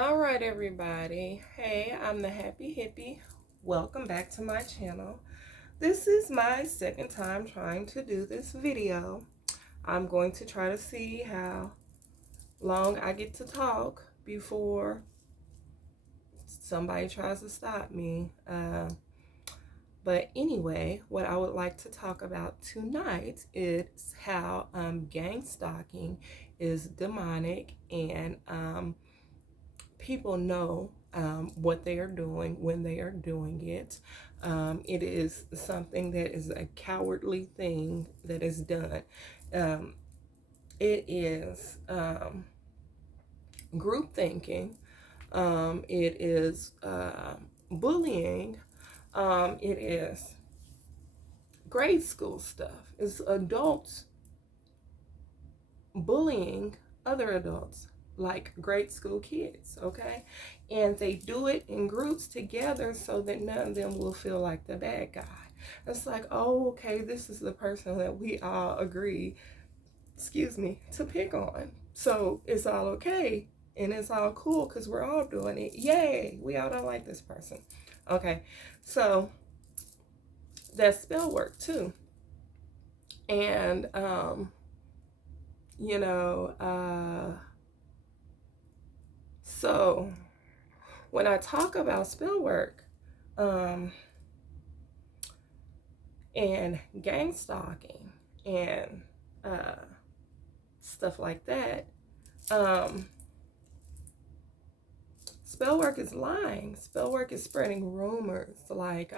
All right, everybody. Hey, I'm the Happy Hippie. Welcome back to my channel. This is my second time trying to do this video. I'm going to try to see how long I get to talk before somebody tries to stop me. But anyway, what I would like to talk about tonight is how gang stalking is demonic and people know what they are doing when they are doing it. It is something that is a cowardly thing that is done. It is group thinking. It is bullying. It is grade school stuff. It's adults bullying other adults like grade school kids, okay? And they do it in groups together so that none of them will feel like the bad guy. It's like, oh, okay, this is the person that we all agree, to pick on. So it's all okay and it's all cool because we're all doing it. Yay, we all don't like this person. Okay, so that's spell work too. And, you know, so when I talk about spell work and gang stalking and stuff like that, spell work is lying. Spell work is spreading rumors like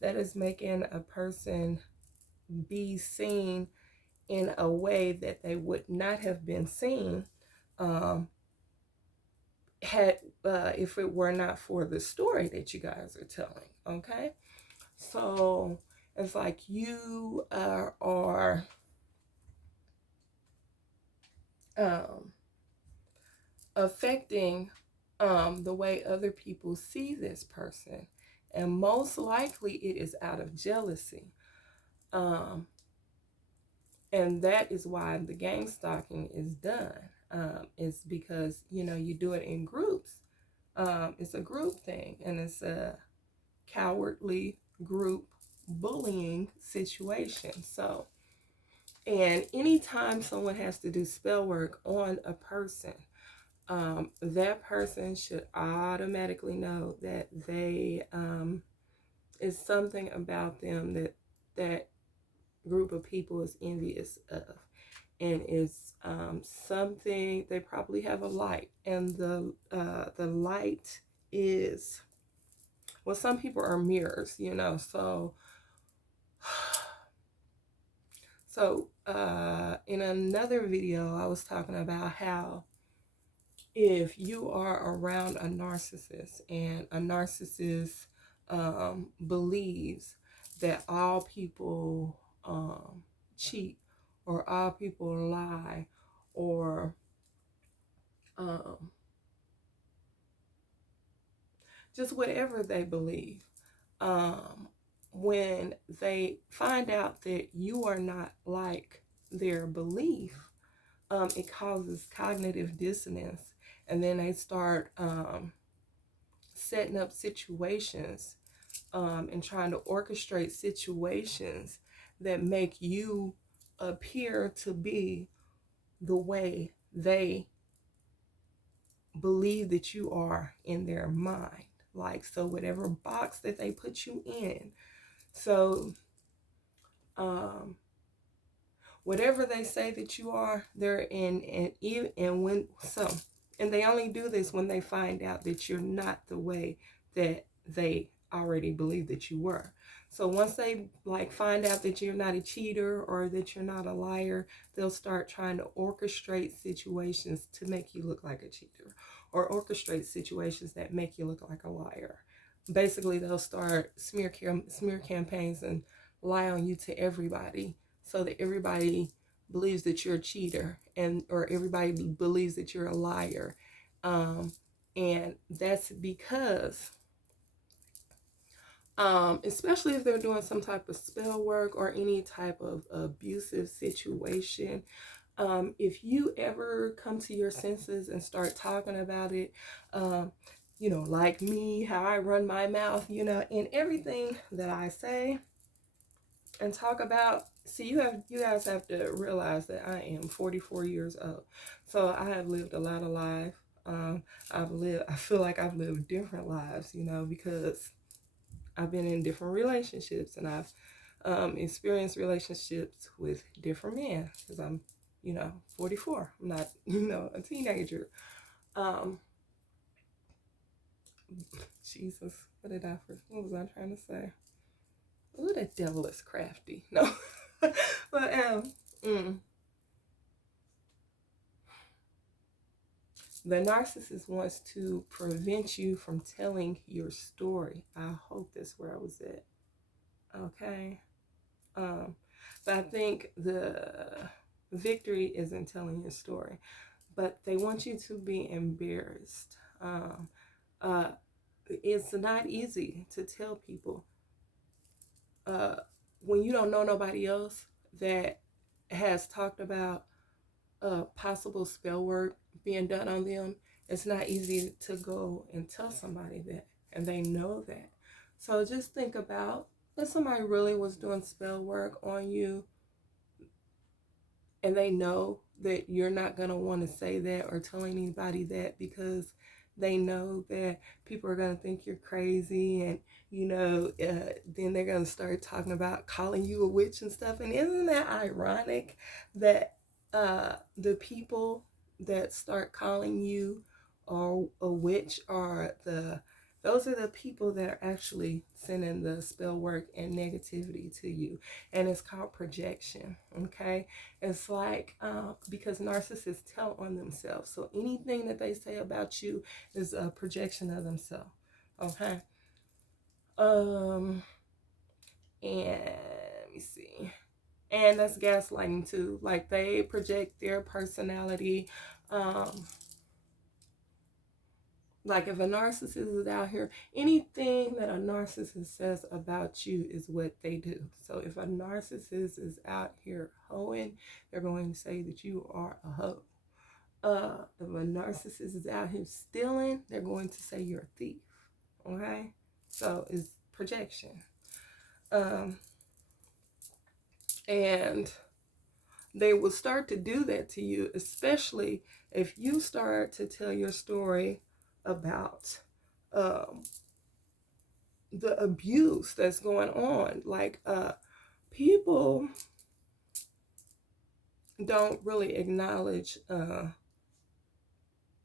that is making a person be seen in a way that they would not have been seen had if it were not for the story that you guys are telling. Okay, so it's like you are affecting the way other people see this person, and most likely it is out of jealousy. And that is why the gang stalking is done. It's because, you know, you do it in groups. It's a group thing, and it's a cowardly group bullying situation. So, and anytime someone has to do spell work on a person, that person should automatically know that they is something about them that group of people is envious of, and is something. They probably have a light, and the light is, well, some people are mirrors, you know. So in another video I was talking about how if you are around a narcissist and a narcissist believes that all people cheat or all people lie or just whatever they believe, when they find out that you are not like their belief, it causes cognitive dissonance, and then they start setting up situations and trying to orchestrate situations that make you appear to be the way they believe that you are in their mind. Like, so whatever box that they put you in, so whatever they say that you are, they're in. And they only do this when they find out that you're not the way that they already believed that you were. So once they like find out that you're not a cheater or that you're not a liar, they'll start trying to orchestrate situations to make you look like a cheater, or orchestrate situations that make you look like a liar. Basically, they'll start smear campaigns and lie on you to everybody, so that everybody believes that you're a cheater, and or everybody believes that you're a liar. And that's because especially if they're doing some type of spell work or any type of abusive situation, If you ever come to your senses and start talking about it, like me, how I run my mouth, in everything that I say and talk about. See, you guys have to realize that I am 44 years old, so I have lived a lot of life. I feel like I've lived different lives, because I've been in different relationships, and I've experienced relationships with different men, because I'm 44. I'm not, a teenager. Jesus, what was I trying to say? Ooh, the devil is crafty. No. But the narcissist wants to prevent you from telling your story. I hope that's where I was at. Okay. But I think the victory is in telling your story. But they want you to be embarrassed. It's not easy to tell people when you don't know nobody else that has talked about possible spell work being done on them. It's not easy to go and tell somebody that, and they know that. So just think about if somebody really was doing spell work on you, and they know that you're not going to want to say that or tell anybody that, because they know that people are going to think you're crazy, and then they're going to start talking about calling you a witch and stuff. And isn't that ironic that the people that start calling you a witch those are the people that are actually sending the spell work and negativity to you. And it's called projection. Okay, it's like because narcissists tell on themselves, so anything that they say about you is a projection of themselves. Okay. And let me see. And that's gaslighting too. Like they project their personality. Like if a narcissist is out here, anything that a narcissist says about you is what they do. So if a narcissist is out here hoeing, they're going to say that you are a hoe. If a narcissist is out here stealing, they're going to say you're a thief. Okay? So it's projection. And they will start to do that to you, especially if you start to tell your story about the abuse that's going on. Like people don't really acknowledge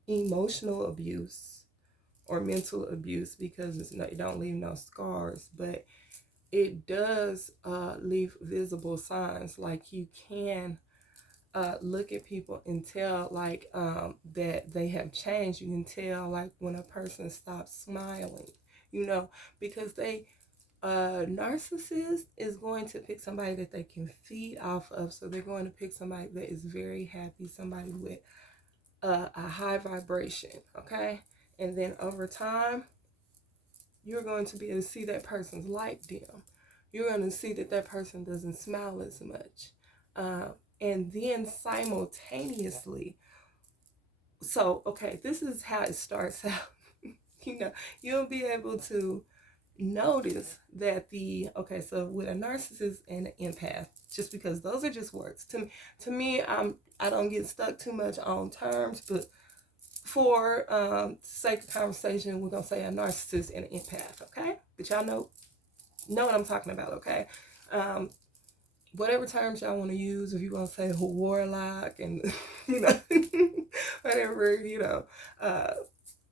emotional abuse or mental abuse because it don't leave no scars, but it does leave visible signs. Like you can look at people and tell like that they have changed. You can tell like when a person stops smiling, because they narcissist is going to pick somebody that they can feed off of. So they're going to pick somebody that is very happy, somebody with a high vibration. Okay, and then over time you're going to be able to see that person's light dim. You're going to see that that person doesn't smile as much. And then simultaneously, so, okay, this is how it starts out. You'll be able to notice that so with a narcissist and an empath, just because those are just words. To me, I don't get stuck too much on terms, but for sake of conversation, we're going to say a narcissist and an empath, okay? But y'all know what I'm talking about, okay? Whatever terms y'all want to use, if you want to say warlock and, whatever,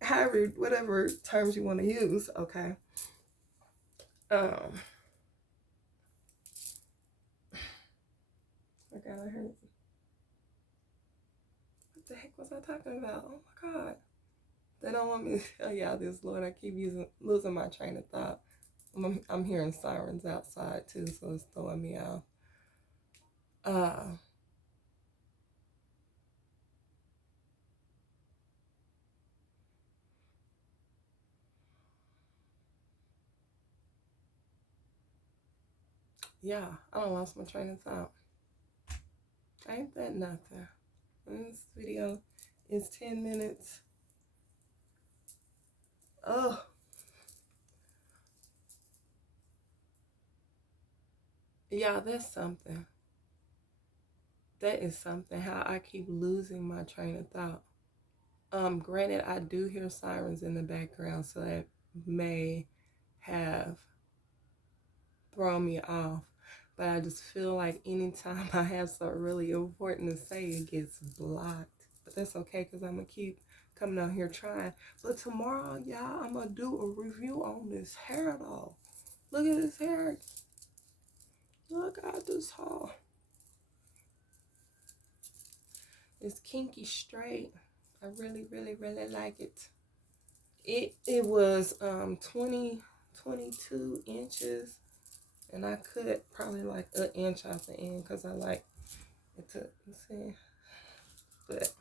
however, whatever terms you want to use, okay? Okay, I heard. What the heck was I talking about? Oh my God. They don't want me to tell y'all this, Lord. I keep losing my train of thought. I'm hearing sirens outside too, so it's throwing me off. Yeah, I lost my train of thought. Ain't that nothing? This video is 10 minutes. Oh, yeah, that's something. That is something. How I keep losing my train of thought. Granted, I do hear sirens in the background, so that may have thrown me off. But I just feel like anytime I have something really important to say, it gets blocked. But that's okay, because I'm going to keep coming out here trying. But tomorrow, y'all, I'm going to do a review on this hair though. Look at this hair. Look at this haul. It's kinky straight. I really, really, really like it. It was 22 inches, and I cut probably like an inch off the end because I like it to see. But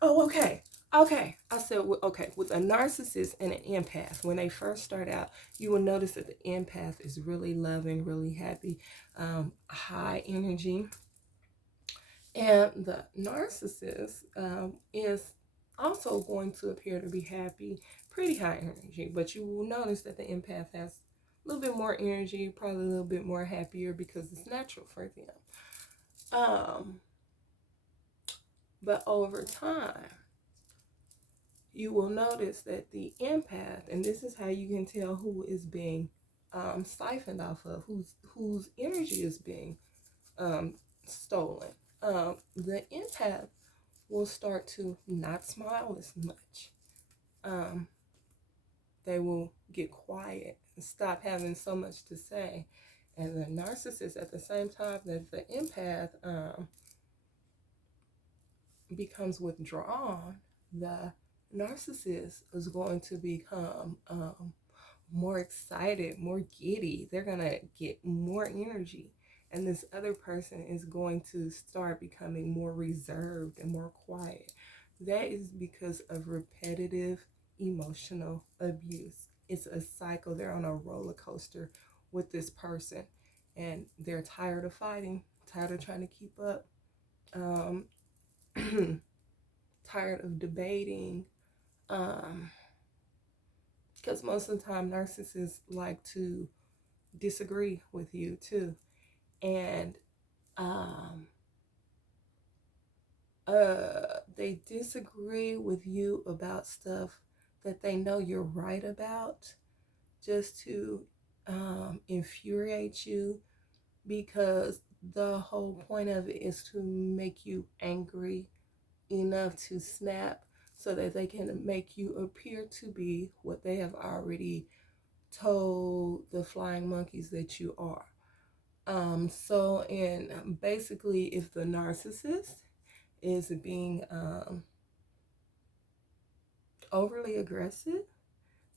oh, okay. I said, okay, with a narcissist and an empath, when they first start out, you will notice that the empath is really loving, really happy, high energy. And the narcissist is also going to appear to be happy, pretty high energy. But you will notice that the empath has a little bit more energy, probably a little bit more happier because it's natural for them. But over time, you will notice that the empath, and this is how you can tell who is being siphoned off of, whose energy is being stolen. The empath will start to not smile as much. They will get quiet and stop having so much to say. And the narcissist, at the same time that the empath becomes withdrawn, the narcissist is going to become more excited, more giddy. They're going to get more energy. And this other person is going to start becoming more reserved and more quiet. That is because of repetitive emotional abuse. It's a cycle. They're on a roller coaster with this person, and they're tired of fighting, tired of trying to keep up, tired of debating, because most of the time narcissists like to disagree with you too, and they disagree with you about stuff that they know you're right about, just to infuriate you, because the whole point of it is to make you angry enough to snap, so that they can make you appear to be what they have already told the flying monkeys that you are. So, and basically, if the narcissist is being overly aggressive,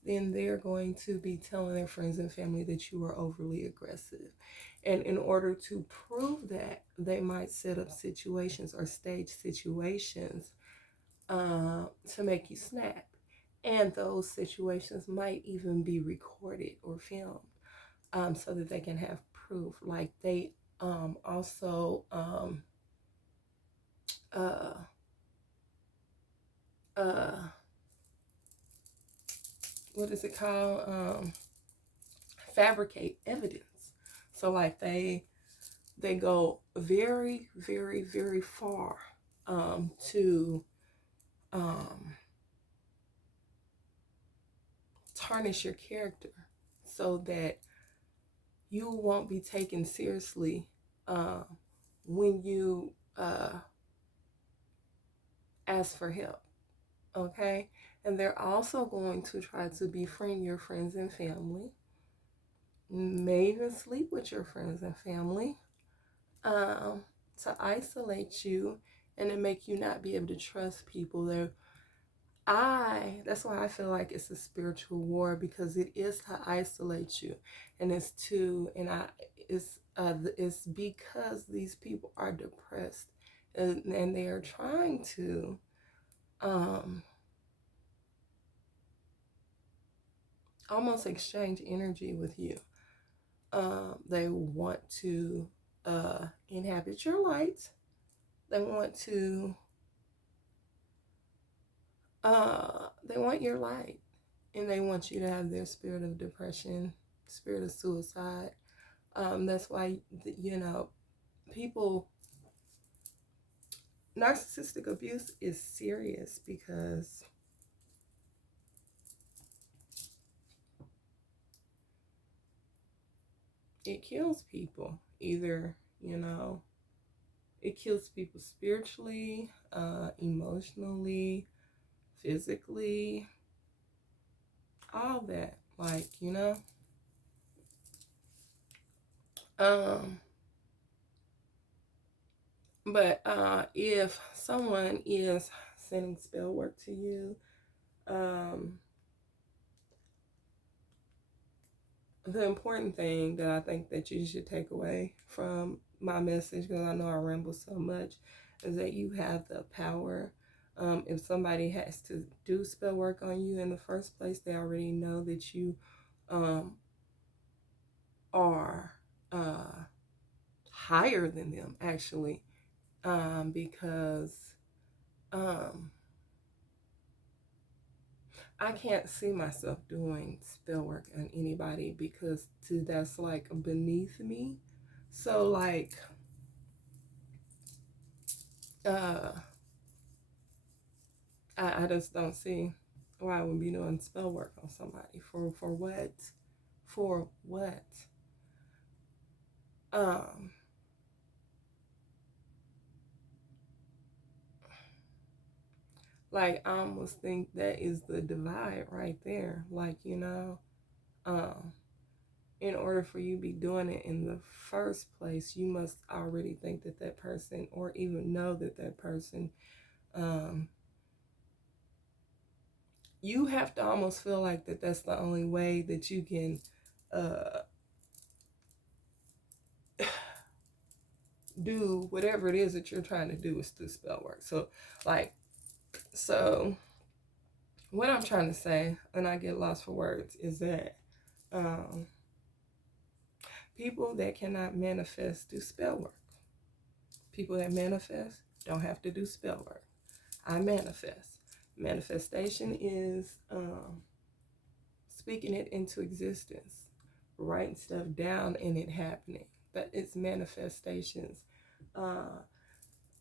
then they're going to be telling their friends and family that you are overly aggressive. And in order to prove that, they might set up situations or stage situations to make you snap. And those situations might even be recorded or filmed, so that they can have proof. Like they also what is it called? Fabricate evidence. So like they go very, very, very far to tarnish your character, so that you won't be taken seriously when you ask for help. Okay? And they're also going to try to befriend your friends and family, may even sleep with your friends and family, to isolate you and to make you not be able to trust people. That's why I feel like it's a spiritual war, because it is to isolate you, and it's because these people are depressed, and they are trying to almost exchange energy with you. They want to inhabit your light. They want to, they want your light, and they want you to have their spirit of depression, spirit of suicide. That's why, people, narcissistic abuse is serious because it kills people. Either, it kills people spiritually, emotionally, physically, all that. Like, Um, but if someone is sending spell work to you, the important thing that I think that you should take away from my message, because I know I ramble so much, is that you have the power. If somebody has to do spell work on you in the first place, they already know that you are higher than them, actually, because I can't see myself doing spell work on anybody, because that's like beneath me. So like I just don't see why I would be doing spell work on somebody. For what? For what? Like, I almost think that is the divide right there. Like, in order for you to be doing it in the first place, you must already think that that person, or even know that that person, you have to almost feel like that that's the only way that you can do whatever it is that you're trying to do, is through spell work. So what I'm trying to say, and I get lost for words, is that people that cannot manifest do spell work. People that manifest don't have to do spell work. I manifest. Manifestation is speaking it into existence, writing stuff down and it happening. But it's manifestations.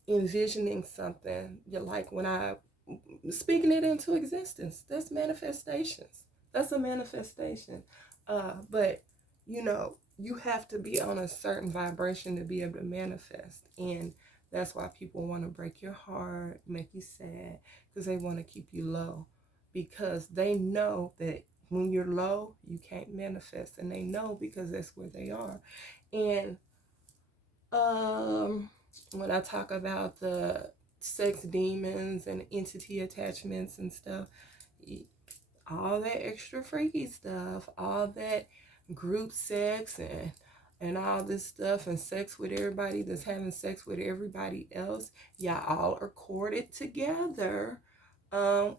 Envisioning something, like when I speaking it into existence, that's manifestations. That's a manifestation. But you have to be on a certain vibration to be able to manifest, and that's why people want to break your heart, make you sad, because they want to keep you low, because they know that when you're low, you can't manifest, and they know because that's where they are. And when I talk about the sex demons and entity attachments and stuff, all that extra freaky stuff, all that group sex and all this stuff, and sex with everybody that's having sex with everybody else, y'all all are corded together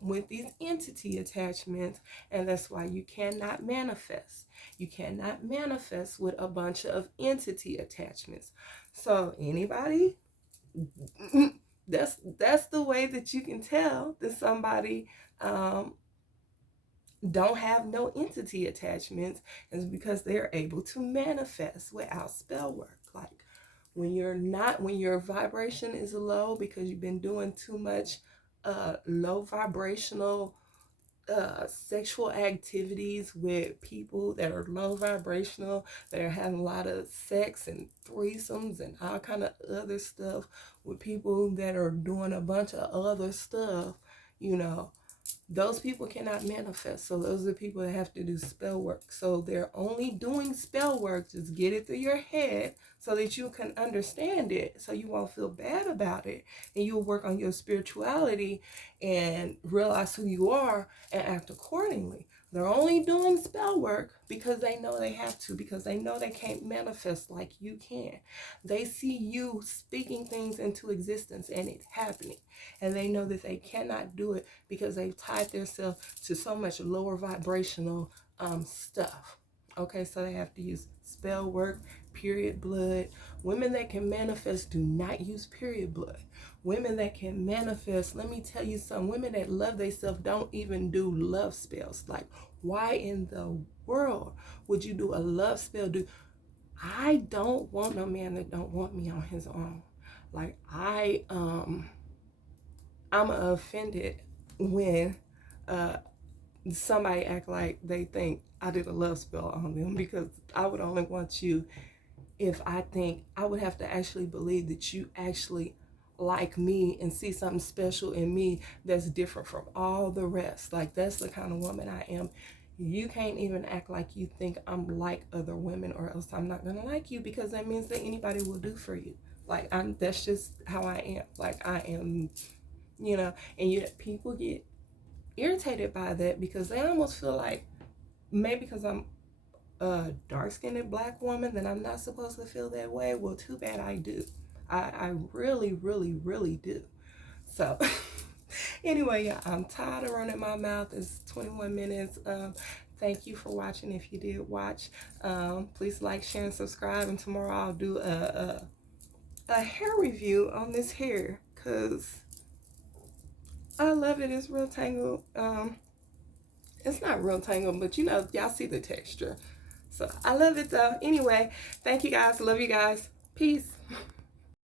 with these entity attachments, and that's why you cannot manifest. You cannot manifest with a bunch of entity attachments. So anybody, that's the way that you can tell that somebody don't have no entity attachments, is because they're able to manifest without spell work. Like, when your vibration is low because you've been doing too much low vibrational sexual activities with people that are low vibrational, that are having a lot of sex and threesomes and all kind of other stuff with people that are doing a bunch of other stuff, those people cannot manifest. So those are the people that have to do spell work. So they're only doing spell work, just get it through your head so that you can understand it, so you won't feel bad about it, and you'll work on your spirituality and realize who you are and act accordingly. They're only doing spell work because they know they have to, because they know they can't manifest like you can. They see you speaking things into existence and it happening, and they know that they cannot do it because they've tied themselves to so much lower vibrational stuff. Okay, so they have to use spell work, period blood. Women that can manifest do not use period blood. Women that can manifest, let me tell you something, women that love themselves don't even do love spells. Like, why in the world would you do a love spell? I don't want no man that don't want me on his own. Like, I'm offended when somebody act like they think I did a love spell on them, because I would only want you if I think I would have to actually believe that you actually like me and see something special in me that's different from all the rest. Like, that's the kind of woman I am. You can't even act like you think I'm like other women, or else I'm not gonna like you, because that means that anybody will do for you. Like, that's just how I am. Like, I am, and yet people get irritated by that, because they almost feel like maybe because I'm a dark-skinned black woman then I'm not supposed to feel that way. Well, too bad I do. I really, really, really do. So anyway, yeah, I'm tired of running my mouth. It's 21 minutes. Thank you for watching. If you did watch, please like, share, and subscribe. And tomorrow I'll do a hair review on this hair, because I love it. It's real tangled. It's not real tangled, but y'all see the texture. So I love it though. Anyway, thank you guys. Love you guys. Peace.